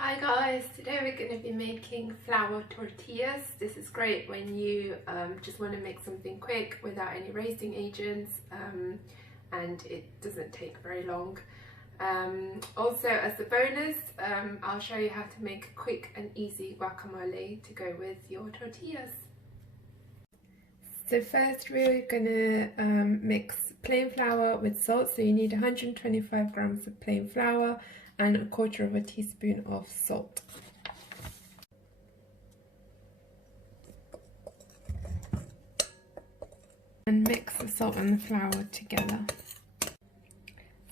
Hi guys, today we're going to be making flour tortillas. This is great when you just want to make something quick without any raising agents, and it doesn't take very long. Also, as a bonus, I'll show you how to make a quick and easy guacamole to go with your tortillas. So first we're going to mix plain flour with salt, so you need 125 grams of plain flour and 1/4 teaspoon of salt. And mix the salt and the flour together.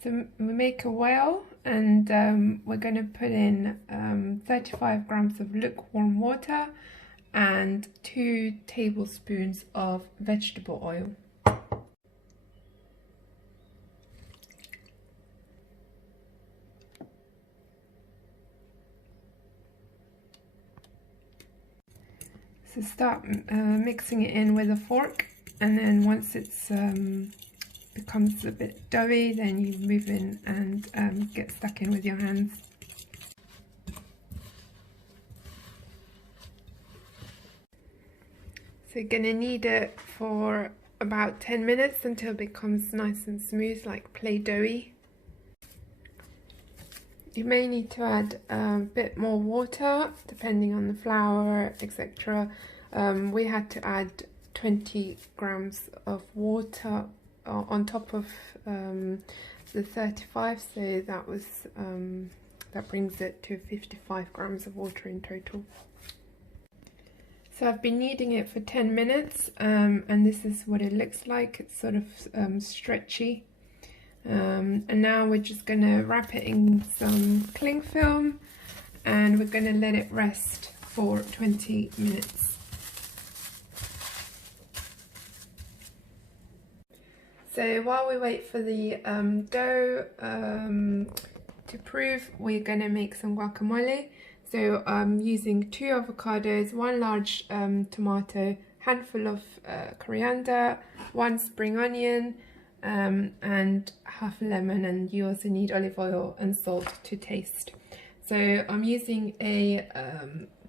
So we make a whale, and we're going to put in 35 grams of lukewarm water and 2 tablespoons of vegetable oil. So start mixing it in with a fork, and then once it's becomes a bit doughy, then you move in and get stuck in with your hands. So you're going to knead it for about 10 minutes until it becomes nice and smooth, like play-doughy. You may need to add a bit more water depending on the flour, etc. We had to add 20 grams of water on top of the 35, so that was that brings it to 55 grams of water in total. So I've been kneading it for 10 minutes, and this is what it looks like. It's sort of stretchy. And now we're just going to wrap it in some cling film, and we're going to let it rest for 20 minutes. So while we wait for the dough to proof, we're going to make some guacamole. So I'm using 2 avocados, 1 large tomato, handful of coriander, 1 spring onion, and half a lemon, and you also need olive oil and salt to taste. So I'm using a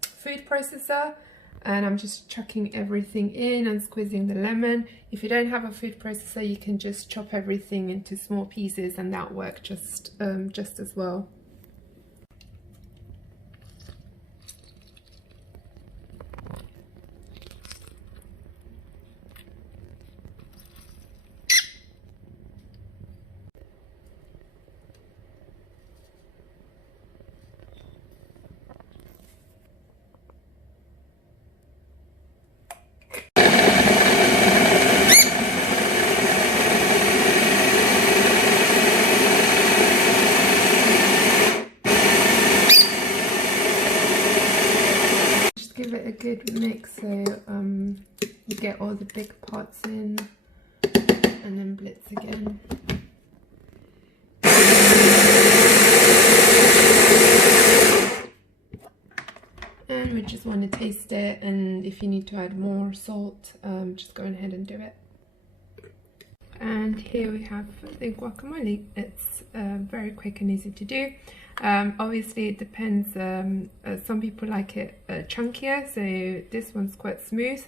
food processor, and I'm just chucking everything in and squeezing the lemon. If you don't have a food processor, you can just chop everything into small pieces, and that works just as well. Give it a good mix so you get all the big parts in, and then blitz again. And we just want to taste it, and if you need to add more salt, just go ahead and do it. And here we have the guacamole. It's very quick and easy to do. Obviously it depends, some people like it chunkier, so this one's quite smooth.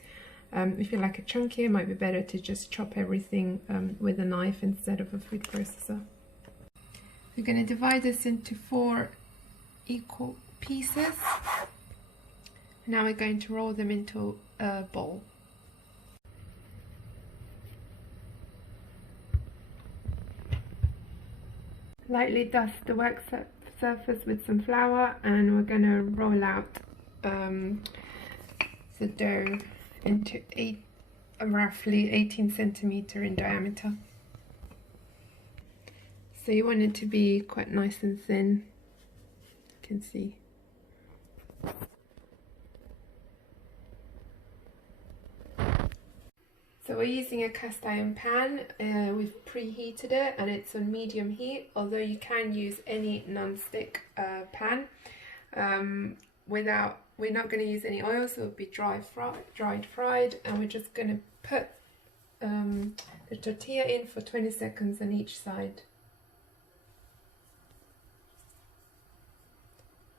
If you like it chunkier, it might be better to just chop everything with a knife instead of a food processor. We're going to divide this into 4 equal pieces. Now we're going to roll them into a bowl. Lightly dust the work surface with some flour, and we're going to roll out the dough into roughly 18 centimeter in diameter. So you want it to be quite nice and thin, you can see. So we're using a cast iron pan. We've preheated it, and it's on medium heat, although you can use any non-stick pan. We're not going to use any oil, so it'll be dried fried, and we're just going to put the tortilla in for 20 seconds on each side.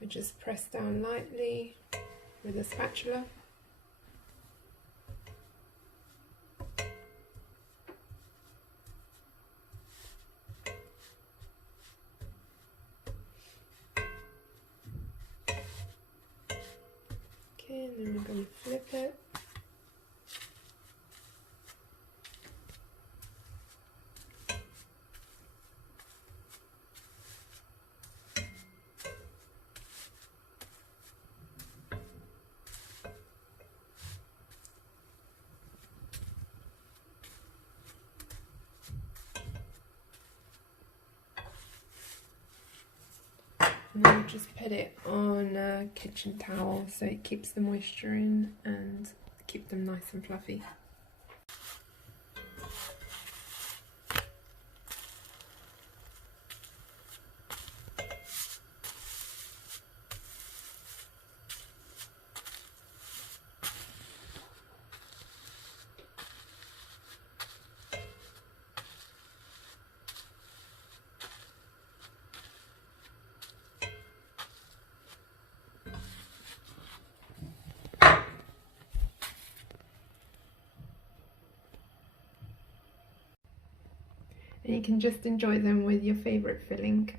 We just press down lightly with a spatula. Okay, and then we're going to flip it. And then just put it on a kitchen towel so it keeps the moisture in and keep them nice and fluffy. And you can just enjoy them with your favourite filling.